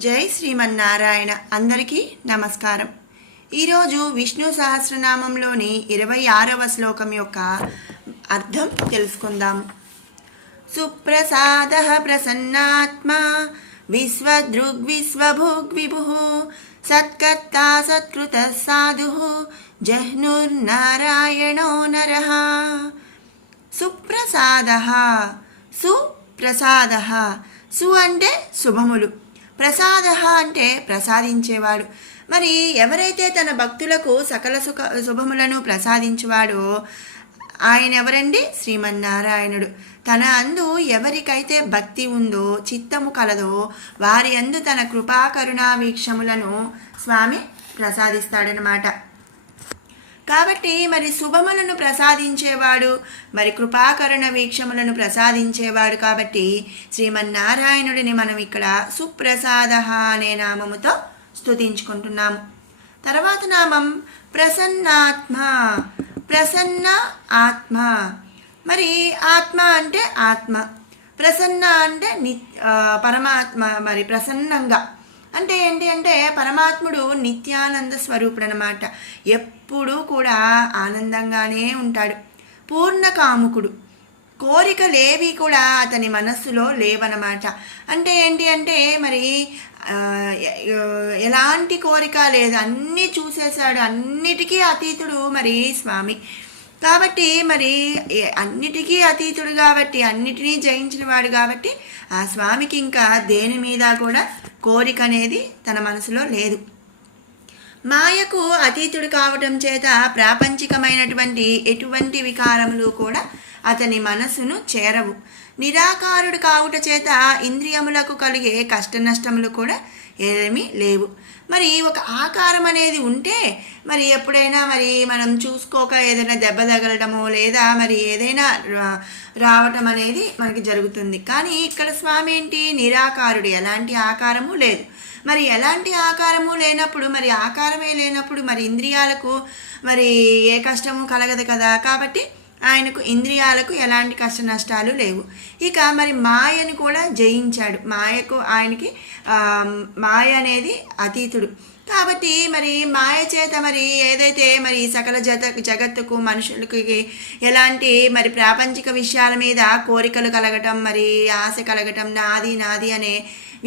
జై శ్రీమన్నారాయణ. అందరికీ నమస్కారం. ఈరోజు విష్ణు సహస్రనామంలోని 26వ శ్లోకం యొక్క అర్థం తెలుసుకుందాం. సుప్రసాద ప్రసన్నాత్మా విశ్వదృగ్విశ్వభుగ్విభు సత్కర్త సత్కృత సాధు జహ్నుర్నారాయణో నరః. సుప్రసాద, సుప్రసాద, సు అంటే శుభములు, ప్రసాద అంటే ప్రసాదించేవాడు. మరి ఎవరైతే తన భక్తులకు సకల శుభములను ప్రసాదించేవాడో ఆయన ఎవరండి? శ్రీమన్నారాయణుడు. తన అందు ఎవరికైతే భక్తి ఉందో, చిత్తము కలదో వారి అందు తన కృపాకరుణా వీక్షములను స్వామి ప్రసాదిస్తాడనమాట. కాబట్టి మరి శుభములను ప్రసాదించేవాడు, మరి కృపాకరుణ వీక్షములను ప్రసాదించేవాడు కాబట్టి శ్రీమన్నారాయణుడిని మనం ఇక్కడ సుప్రసాద అనే నామముతో స్తుతించుకుంటున్నాము. తర్వాత నామం ప్రసన్నాత్మ. ప్రసన్న ఆత్మ. మరి ఆత్మ అంటే ఆత్మ, ప్రసన్న అంటే పరమాత్మ. మరి ప్రసన్నంగా అంటే ఏంటి అంటే పరమాత్ముడు నిత్యానంద స్వరూపుడు అనమాట. ఎప్పుడూ కూడా ఆనందంగానే ఉంటాడు. పూర్ణ కాముకుడు. కోరికలేవి కూడా అతని మనస్సులో లేవనమాట. అంటే ఏంటి అంటే మరి ఎలాంటి కోరిక లేదు, అన్నీ చూసేశాడు, అన్నిటికీ అతీతుడు మరి స్వామి. కాబట్టి మరి అన్నిటికీ అతీతుడు కాబట్టి, అన్నిటినీ జయించిన వాడు కాబట్టి ఆ స్వామికి ఇంకా దేని మీద కూడా కోరిక అనేది తన మనసులో లేదు. మాయకు అతీతుడు కావటం చేత ప్రాపంచికమైనటువంటి ఎటువంటి వికారములు కూడా అతని మనసును చేరవు. నిరాకారుడు కావుట చేత ఇంద్రియములకు కలిగే కష్ట నష్టములు కూడా ఏమీ లేవు. మరి ఒక ఆకారం అనేది ఉంటే మరి ఎప్పుడైనా మరి మనం చూసుకోక ఏదైనా దెబ్బ తగలడమో లేదా మరి ఏదైనా రావటం అనేది మనకి జరుగుతుంది. కానీ ఇక్కడ స్వామి ఏంటి? నిరాకారుడు, ఎలాంటి ఆకారము లేదు. మరి ఎలాంటి ఆకారము లేనప్పుడు, మరి ఆకారమే లేనప్పుడు మరి ఇంద్రియాలకు మరి ఏ కష్టము కలగదు కదా. కాబట్టి ఆయనకు ఇంద్రియాలకు ఎలాంటి కష్ట నష్టాలు లేవు. ఇక మరి మాయను కూడా జయించాడు. మాయకు ఆయనకి మాయ అనేది అతీతుడు కాబట్టి మరి మాయ చేత మరి ఏదైతే మరి సకల జగత్తుకు మనుషులకి ఎలాంటి మరి ప్రాపంచిక విషయాల మీద కోరికలు కలగటం, మరి ఆశ కలగటం, నాది నాది అనే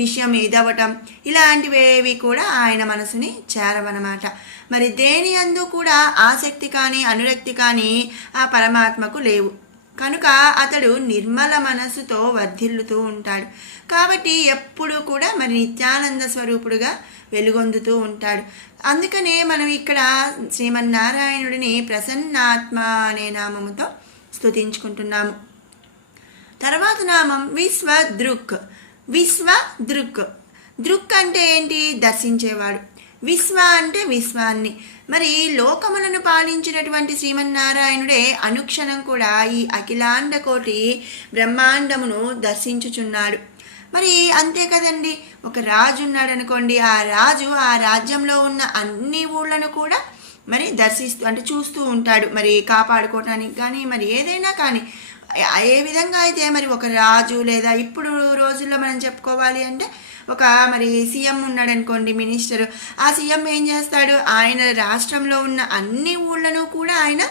విషయం ఇదవటం, ఇలాంటివేవి కూడా ఆయన మనసుని చేరవన్నమాట. మరి దేని అందు కూడా ఆసక్తి కానీ అనురక్తి కానీ ఆ పరమాత్మకు లేవు. కనుక అతడు నిర్మల మనస్సుతో వర్ధిల్లుతూ ఉంటాడు. కాబట్టి ఎప్పుడూ కూడా మరి నిత్యానంద స్వరూపుడుగా వెలుగొందుతూ ఉంటాడు. అందుకనే మనం ఇక్కడ శ్రీమన్నారాయణుడిని ప్రసన్నాత్మ అనే నామముతో స్తుతించుకుంటున్నాము. తర్వాత నామం విశ్వదృక్. విశ్వదృక్. దృక్ అంటే ఏంటి? దర్శించేవాడు. విశ్వ అంటే విశ్వాన్ని. మరి లోకములను పాలించినటువంటి శ్రీమన్నారాయణుడే అనుక్షణం కూడా ఈ అఖిలాండ కోటి బ్రహ్మాండమును దర్శించుచున్నాడు. మరి అంతే కదండి, ఒక రాజు ఉన్నాడు అనుకోండి, ఆ రాజు ఆ రాజ్యంలో ఉన్న అన్ని ఊళ్ళను కూడా మరి దర్శిస్తూ అంటే చూస్తూ ఉంటాడు, మరి కాపాడుకోవటానికి కానీ మరి ఏదైనా కానీ. ఏ విధంగా అయితే మరి ఒక రాజు లేదా ఇప్పుడు రోజుల్లో మనం చెప్పుకోవాలి అంటే ఒక మరి సీఎం ఉన్నాడు అనుకోండి, మినిస్టర్. ఆ సీఎం ఏం చేస్తాడు? ఆయన రాష్ట్రంలో ఉన్న అన్ని ఊళ్ళను కూడా ఆయన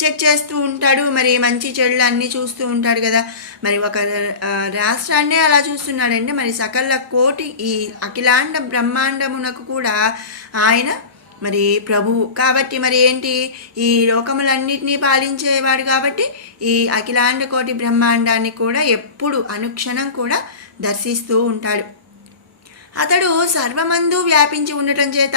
చెక్ చేస్తూ ఉంటాడు, మరి మంచి చెడులు అన్నీ చూస్తూ ఉంటాడు కదా. మరి ఒక రాష్ట్రాన్నే అలా చూస్తున్నాడంటే మరి సకల కోటి ఈ అఖిలాండ బ్రహ్మాండమునకు కూడా ఆయన మరి ప్రభువు కాబట్టి మరి ఏంటి? ఈ లోకములన్నిటినీ పాలించేవాడు కాబట్టి ఈ అఖిలాండ కోటి బ్రహ్మాండాన్ని కూడా ఎప్పుడు అనుక్షణం కూడా దర్శిస్తూ ఉంటాడు. అతడు సర్వమందు వ్యాపించి ఉండటం చేత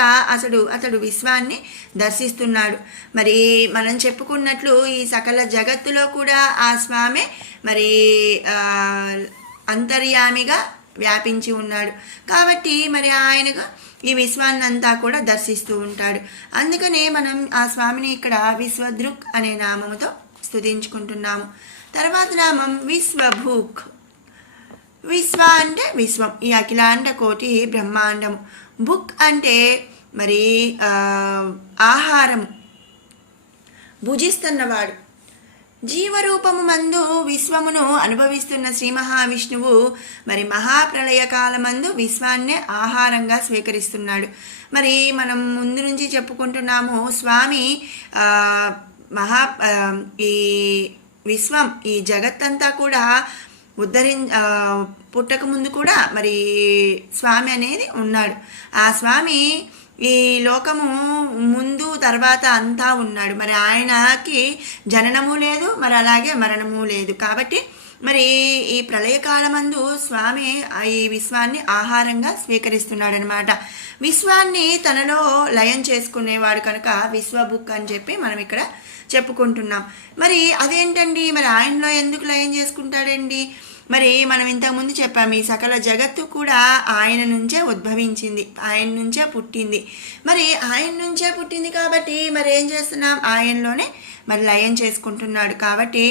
అతడు విశ్వాన్ని దర్శిస్తున్నాడు. మరి మనం చెప్పుకున్నట్లు ఈ సకల జగత్తులో కూడా ఆ స్వామి మరి అంతర్యామిగా వ్యాపించి ఉన్నాడు. కాబట్టి మరి ఆయనగా ఈ విశ్వాన్నంతా కూడా దర్శిస్తూ ఉంటాడు. అందుకనే మనం ఆ స్వామిని ఇక్కడ విశ్వదృక్ అనే నామముతో స్తుతించుకుంటున్నాము. తర్వాత నామం విశ్వభూక్. విశ్వ అంటే విశ్వం, ఈ అఖిలాండ కోటి బ్రహ్మాండము. భుక్ అంటే మరి ఆహారము, భుజిస్తున్నవాడు. జీవరూపము మందు విశ్వమును అనుభవిస్తున్న శ్రీ మహావిష్ణువు మరి మహాప్రళయ కాలమందు విశ్వాన్నే ఆహారంగా స్వీకరిస్తున్నాడు. మరి మనం ముందు నుంచి చెప్పుకుంటున్నాము స్వామి మహా ఈ విశ్వం ఈ జగత్తంతా కూడా పుట్టక ముందు కూడా మరి స్వామి అనేది ఉన్నాడు. ఆ స్వామి ఈ లోకము ముందు తర్వాత అంతా ఉన్నాడు. మరి ఆయనకి జననము లేదు, మరి అలాగే మరణము లేదు. కాబట్టి మరి ఈ ప్రళయకాలమందు స్వామి ఈ విశ్వాన్ని ఆహారంగా స్వీకరిస్తున్నాడు అనమాట. విశ్వాన్ని తనలో లయం చేసుకునేవాడు కనుక విశ్వబుక్ అని చెప్పి మనం ఇక్కడ చెప్పుకుంటున్నాం. మరి అదేంటండి, మరి ఆయనలో ఎందుకు లయం చేసుకుంటాడండి? మరి మనం ఇంతకుముందు చెప్పాము ఈ సకల జగత్తు కూడా ఆయన నుంచే ఉద్భవించింది, ఆయన నుంచే పుట్టింది. మరి ఆయన నుంచే పుట్టింది కాబట్టి మరి ఏం చేస్తున్నాం, ఆయనలోనే మరి లయం చేసుకుంటున్నాడు. కాబట్టి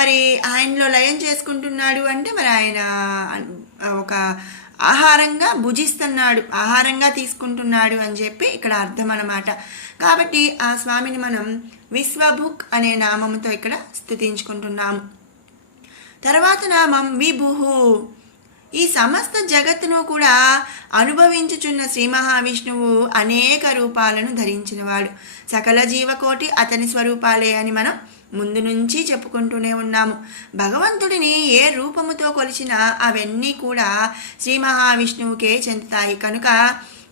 మరి ఆయనలో లయం చేసుకుంటున్నాడు అంటే మరి ఆయన ఒక ఆహారంగా భుజిస్తున్నాడు, ఆహారంగా తీసుకుంటున్నాడు అని చెప్పి ఇక్కడ అర్థం అన్నమాట. కాబట్టి ఆ స్వామిని మనం విశ్వభుక్ అనే నామంతో ఇక్కడ స్తుతించుకుంటున్నాము. తర్వాత నామం విభుహు. ఈ సమస్త జగత్తును కూడా అనుభవించుచున్న శ్రీ మహావిష్ణువు అనేక రూపాలను ధరించినవాడు. సకల జీవకోటి అతని స్వరూపాలే అని మనం ముందు నుంచి చెప్పుకుంటూనే ఉన్నాము. భగవంతుడిని ఏ రూపముతో కొలిచినా అవన్నీ కూడా శ్రీ మహావిష్ణువుకే చెందుతాయి. కనుక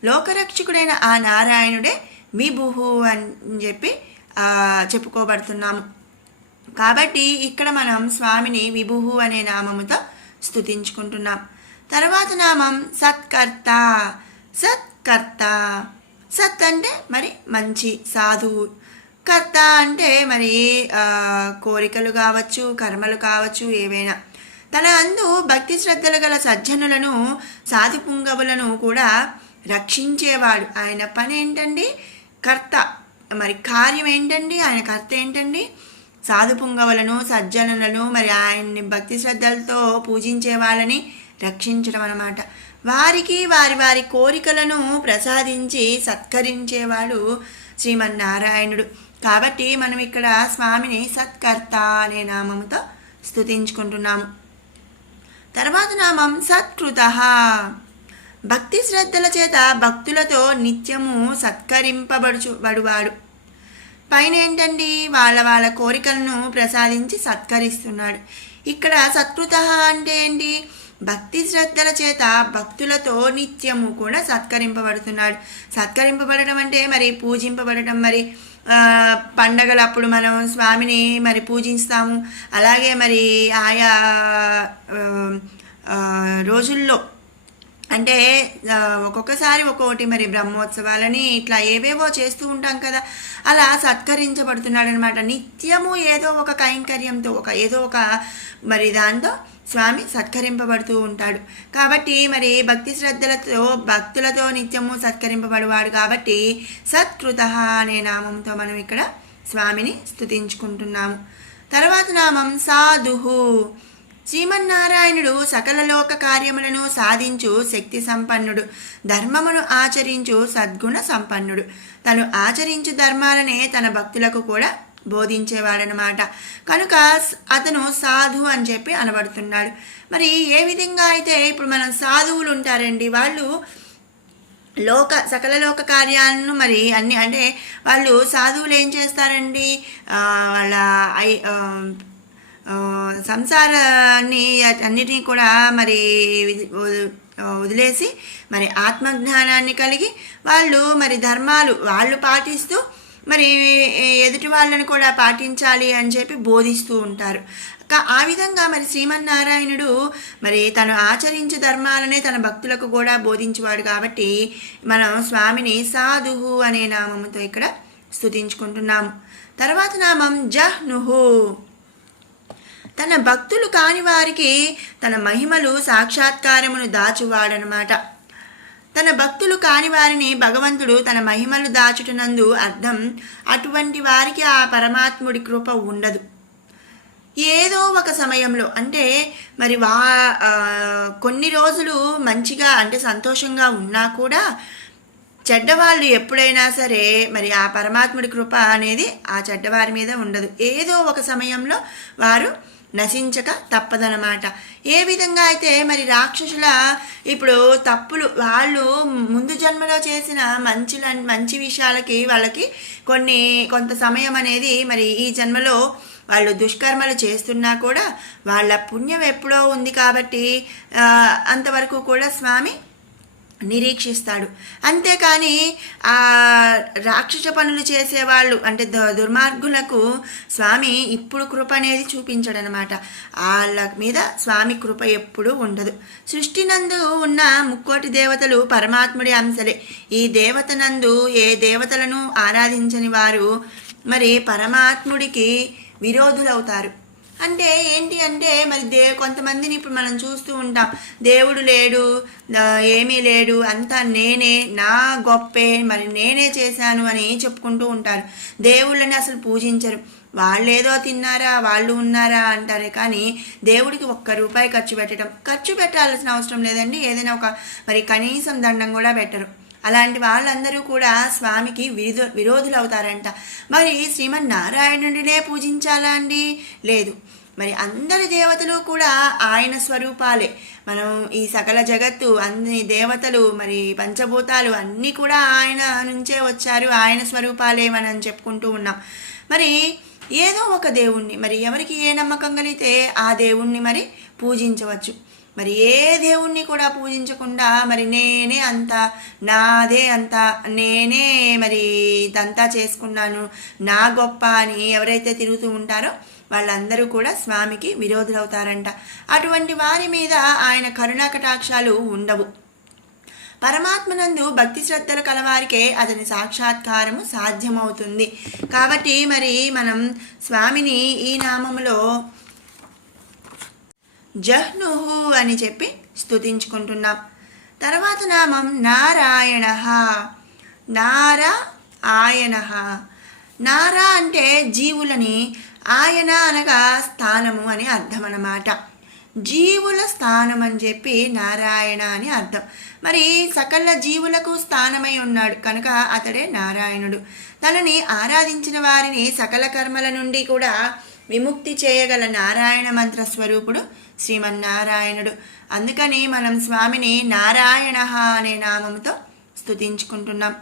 లోకరక్షకుడైన ఆ నారాయణుడే విభుహు అని చెప్పి చెప్పుకోబడుతున్నాము. కాబట్టి ఇక్కడ మనం స్వామిని విభుహు అనే నామముతో స్తుతించుకుంటున్నాం. తర్వాత నామం సత్కర్త. సత్కర్త, సత్ అంటే మరి మంచి, సాధువు. కర్త అంటే మరి కోరికలు కావచ్చు, కర్మలు కావచ్చు, ఏవైనా. తన అందు భక్తి శ్రద్ధలు గల సజ్జనులను, సాధు పుంగవులను కూడా రక్షించేవాడు. ఆయన పని ఏంటండి, కర్త. మరి కార్యం ఏంటండి, ఆయన కర్త ఏంటండి, సాధు పుంగవులను, సజ్జనులను, మరి ఆయన్ని భక్తి శ్రద్ధలతో పూజించే వాళ్ళని రక్షించడం అన్నమాట. వారికి వారి వారి కోరికలను ప్రసాదించి సత్కరించేవాడు శ్రీమన్నారాయణుడు. కాబట్టి మనం ఇక్కడ స్వామిని సత్కర్త అనే నామముతో స్తుతించుకుంటున్నాము. తర్వాత నామం సత్కృత. భక్తి శ్రద్ధల చేత భక్తులతో నిత్యము సత్కరింపబడువాడు. పైన ఏంటండి, వాళ్ళ వాళ్ళ కోరికలను ప్రసాదించి సత్కరిస్తున్నాడు. ఇక్కడ సత్కృత అంటే ఏంటి, భక్తి శ్రద్ధల చేత భక్తులతో నిత్యము కూడా సత్కరింపబడుతున్నాడు. సత్కరింపబడటం అంటే మరి పూజింపబడటం. మరి పండగలప్పుడు మనం స్వామిని మరి పూజిస్తాము. అలాగే మరి ఆయా రోజుల్లో అంటే ఒక్కొక్కసారి ఒక్కొక్కటి మరి బ్రహ్మోత్సవాలని ఇట్లా ఏవేవో చేస్తూ ఉంటాం కదా, అలా సత్కరించబడుతున్నాడు అనమాట. నిత్యము ఏదో ఒక కైంకర్యంతో ఏదో ఒక మరి దాంతో స్వామి సత్కరింపబడుతూ ఉంటాడు. కాబట్టి మరి భక్తి శ్రద్ధలతో భక్తులతో నిత్యము సత్కరింపబడువాడు. కాబట్టి సత్కృత అనే నామంతో మనం ఇక్కడ స్వామిని స్తుతించుకుంటున్నాము. తర్వాత నామం సాధుహు. శ్రీమన్నారాయణుడు సకల లోక కార్యములను సాధించు శక్తి సంపన్నుడు, ధర్మమును ఆచరించు సద్గుణ సంపన్నుడు. తను ఆచరించు ధర్మాలనే తన భక్తులకు కూడా బోధించేవాడనమాట. కనుక అతను సాధు అని చెప్పి అనబడుతున్నాడు. మరి ఏ విధంగా అయితే ఇప్పుడు మనం సాధువులు ఉంటారండి, వాళ్ళు సకల లోక కార్యాలను మరి అన్ని అంటే వాళ్ళు సాధువులు ఏం చేస్తారండి, వాళ్ళ సంసారాన్ని అన్నిటినీ కూడా మరి వదిలేసి మరి ఆత్మజ్ఞానాన్ని కలిగి వాళ్ళు మరి ధర్మాలు వాళ్ళు పాటిస్తూ మరి ఎదుటి వాళ్ళని కూడా పాటించాలి అని చెప్పి బోధిస్తూ ఉంటారు. ఆ విధంగా మరి శ్రీమన్నారాయణుడు మరి తను ఆచరించే ధర్మాలనే తన భక్తులకు కూడా బోధించేవాడు. కాబట్టి మనం స్వామిని సాధువు అనే నామముతో ఇక్కడ స్తుతించుకుంటున్నాము. తర్వాత నామం జహ్నుహు. తన భక్తులు కాని వారికి తన మహిమలు సాక్షాత్కారమును దాచువాడనమాట. తన భక్తులు కాని వారిని భగవంతుడు తన మహిమలు దాచుటనందు అర్థం అటువంటి వారికి ఆ పరమాత్ముడి కృప ఉండదు. ఏదో ఒక సమయంలో అంటే మరి కొన్ని రోజులు మంచిగా అంటే సంతోషంగా ఉన్నా కూడా చెడ్డవాళ్ళు ఎప్పుడైనా సరే మరి ఆ పరమాత్ముడి కృప అనేది ఆ చెడ్డవారి మీద ఉండదు. ఏదో ఒక సమయంలో వారు నశించక తప్పదనమాట. ఏ విధంగా అయితే మరి రాక్షసుల ఇప్పుడు తప్పులు వాళ్ళు ముందు జన్మలో చేసిన మంచి విషయాలకి వాళ్ళకి కొంత సమయం అనేది మరి ఈ జన్మలో వాళ్ళు దుష్కర్మలు చేస్తున్నా కూడా వాళ్ళ పుణ్యం ఎప్పుడో ఉంది కాబట్టి అంతవరకు కూడా స్వామి నిరీక్షిస్తాడు. అంతేకాని ఆ రాక్షస పనులు చేసేవాళ్ళు అంటే దుర్మార్గులకు స్వామి ఇప్పుడు కృప అనేది చూపించడనమాట. వాళ్ళ మీద స్వామి కృప ఎప్పుడూ ఉండదు. సృష్టినందు ఉన్న ముక్కోటి దేవతలు పరమాత్ముడి అంశలే. ఈ దేవతనందు ఏ దేవతలను ఆరాధించని వారు మరి పరమాత్ముడికి విరోధులవుతారు. అంటే ఏంటి అంటే మరి కొంతమందిని ఇప్పుడు మనం చూస్తూ ఉంటాం, దేవుడు లేడు, ఏమీ లేడు, అంతా నేనే, నా గొప్పే, మరి నేనే చేశాను అని చెప్పుకుంటూ ఉంటారు. దేవుళ్ళని అసలు పూజించరు. వాళ్ళేదో తిన్నారా, వాళ్ళు ఉన్నారా అంటారే కానీ దేవుడికి ₹1 ఖర్చు పెట్టాల్సిన అవసరం లేదండి. ఏదైనా ఒక మరి కనీసం దండం కూడా పెట్టరు. అలాంటి వాళ్ళందరూ కూడా స్వామికి విరోధులు అవుతారంట. మరి శ్రీమన్నారాయణుడినే పూజించాలా అండి? లేదు. మరి అందరి దేవతలు కూడా ఆయన స్వరూపాలే. మనం ఈ సకల జగత్తు అన్ని దేవతలు మరి పంచభూతాలు అన్నీ కూడా ఆయన నుంచే వచ్చారు, ఆయన స్వరూపాలే మనం చెప్పుకుంటూ ఉన్నాం. మరి ఏదో ఒక దేవుణ్ణి మరి ఎవరికి ఏ నమ్మకం కలిగితే ఆ దేవుణ్ణి మరి పూజించవచ్చు. మరి ఏ దేవుణ్ణి కూడా పూజించకుండా మరి నేనే అంతా, నాదే అంతా, నేనే మరి ఇదంతా చేసుకున్నాను, నా గొప్ప అని ఎవరైతే తిరుగుతూ ఉంటారో వాళ్ళందరూ కూడా స్వామికి విరోధులవుతారంట. అటువంటి వారి మీద ఆయన కరుణా కటాక్షాలు ఉండవు. పరమాత్మనందు భక్తి శ్రద్ధలు కలవారికే అతని సాక్షాత్కారము సాధ్యమవుతుంది. కాబట్టి మరి మనం స్వామిని ఈ నామములో జహ్నుహు అని చెప్పి స్తుతించుకుంటున్నాం. తర్వాత నామం నారాయణ. నారాయణ. నారా అంటే జీవులని, ఆయన అనగా స్థానము అని అర్థం అన్నమాట. జీవుల స్థానం అని చెప్పి నారాయణ అని అర్థం. మరి సకల జీవులకు స్థానమై ఉన్నాడు కనుక అతడే నారాయణుడు. తనని ఆరాధించిన వారిని సకల కర్మల నుండి కూడా విముక్తి చేయగల నారాయణ మంత్ర స్వరూపుడు శ్రీమన్నారాయణుడు. అందుకని మనం స్వామిని నారాయణ అనే నామంతో స్తుతించుకుంటున్నాం.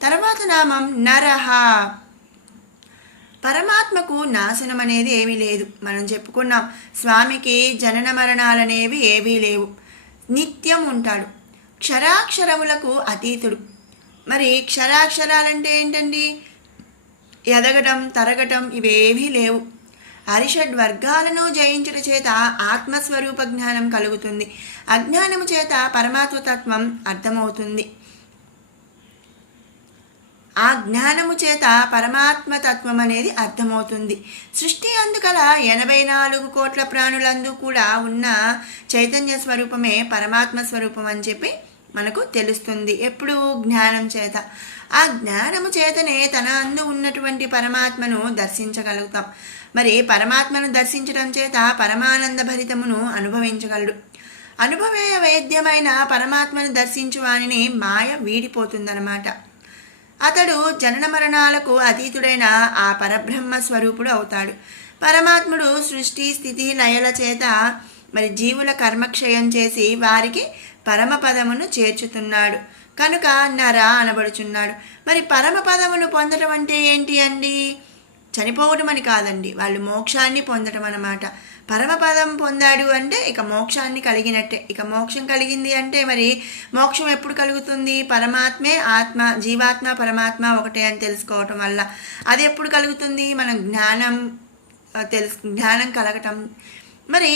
తర్వాత నామం నరహ. పరమాత్మకు నాశనం అనేది ఏమీ లేదు. మనం చెప్పుకున్నాం స్వామికి జనన మరణాలనేవి ఏవీ లేవు, నిత్యం ఉంటాడు. క్షరాక్షరములకు అతీతుడు. మరి క్షరాక్షరాలంటే ఏంటండి? ఎదగటం, తరగటం ఇవేవీ లేవు. అరిషడ్ వర్గాలను జయించుట చేత ఆత్మస్వరూప జ్ఞానం కలుగుతుంది. అజ్ఞానము చేత పరమాత్మతత్వం అర్థమవుతుంది. ఆ జ్ఞానము చేత పరమాత్మతత్వం అనేది అర్థమవుతుంది. సృష్టి అందుకల 84 కోట్ల ప్రాణులందు కూడా ఉన్న చైతన్య స్వరూపమే పరమాత్మ స్వరూపం అని చెప్పి మనకు తెలుస్తుంది. ఎప్పుడు? జ్ఞానం చేత. ఆ జ్ఞానము చేతనే తన అందు ఉన్నటువంటి పరమాత్మను దర్శించగలుగుతాం. మరి పరమాత్మను దర్శించడం చేత పరమానంద భరితమును అనుభవించగలడు. అనుభవే వేద్యమైన పరమాత్మను దర్శించు వానిని మాయ వీడిపోతుందన్నమాట. అతడు జనన మరణాలకు అతీతుడైన ఆ పరబ్రహ్మ స్వరూపుడు అవుతాడు. పరమాత్ముడు సృష్టి స్థితి లయల చేత మరి జీవుల కర్మక్షయం చేసి వారికి పరమపదమును చేర్చుతున్నాడు కనుక నర అనబడుచున్నాడు. మరి పరమపదమును పొందడం అంటే ఏంటి అండి? చనిపోవడం అని కాదండి, వాళ్ళు మోక్షాన్ని పొందడం అన్నమాట. పరమపదం పొందాడు అంటే ఇక మోక్షాన్ని కలిగినట్టే. ఇక మోక్షం కలిగింది అంటే మరి మోక్షం ఎప్పుడు కలుగుతుంది? పరమాత్మే ఆత్మ, జీవాత్మ పరమాత్మ ఒకటే అని తెలుసుకోవటం వల్ల. అది ఎప్పుడు కలుగుతుంది? మనం జ్ఞానం కలగటం. మరి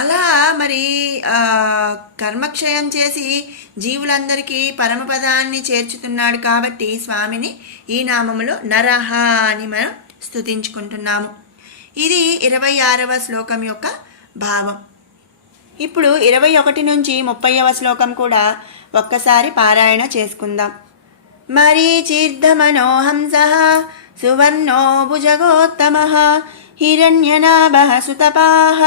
అలా మరి కర్మక్షయం చేసి జీవులందరికీ పరమపదాన్ని చేర్చుతున్నాడు కాబట్టి స్వామిని ఈ నామములో నరహ అని మనం స్తుతించుకుంటున్నాము. ఇది 26వ శ్లోకం యొక్క భావం. ఇప్పుడు 21 నుంచి 30వ శ్లోకం కూడా ఒక్కసారి పారాయణ చేసుకుందాం. మరీచిర్ధమనోహంసః సువర్ణో భుజగోత్తమః హిరణ్యనాభః సుతపాః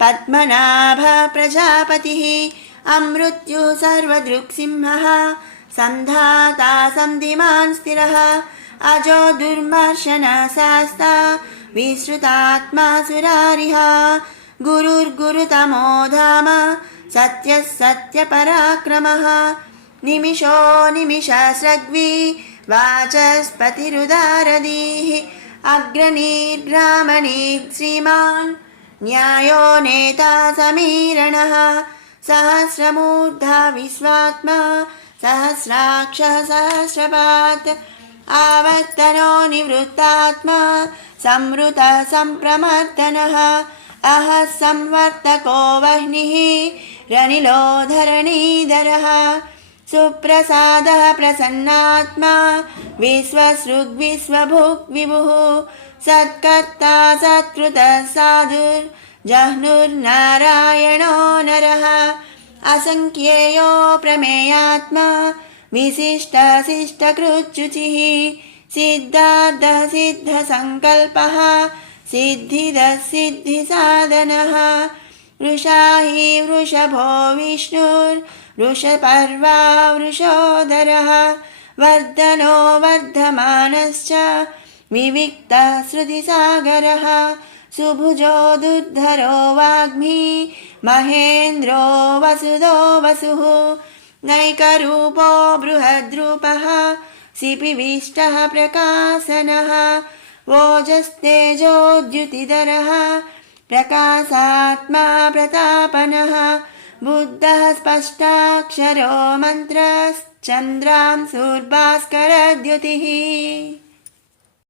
పద్మనాభ ప్రజాపతిః అమృత్యు సర్వదృక్సింహః सन्धाता सन्धिमान् स्थिरः अजो दुर्मर्शन शास्ता विश्रुतात्मा सुरारिः गुरुर्गुरुतमो धाम सत्यः सत्यपराक्रमः निमिषो निमिषस्रग्वी वाचस्पतिरुदारधीः अग्रनीर्ब्राह्मणीः श्रीमान् न्यायो नेता समीरणः सहस्रमूर्धा विश्वात्मा सहस्राक्षः सहस्रपात् आवर्तनो निवृत्तात्मा संवृतः सम्प्रमर्दनः अहः संवर्तको वह्निः रनिलो धरणीधरः सुप्रसादः प्रसन्नात्मा विश्वसृग्विश्वभुक् विभुः सत्कर्ता सत्कृतः साधुर्जह्नुर्नारायणो नरः असङ्ख्येयो प्रमेयात्मा विशिष्टशिष्टकृच्युचिः सिद्धार्थः सिद्धसङ्कल्पः सिद्धिदः सिद्धिसाधनः वृषा हि वृषभो विष्णुर्वृषपर्वा वृषोदरः वर्धनो वर्धमानश्च विविक्तः श्रुतिसागरः सुभुजो दुर्धरो वाग्मी महेन्द्रो वसुदो वसुः नैकरूपो बृहद्रूपः सिपिविष्टः प्रकाशनः ओजस्तेजोद्युतिधरः प्रकाशात्मा प्रतापनः बुद्धः स्पष्टाक्षरो मन्त्रश्चन्द्रांशुर्भास्करद्युतिः।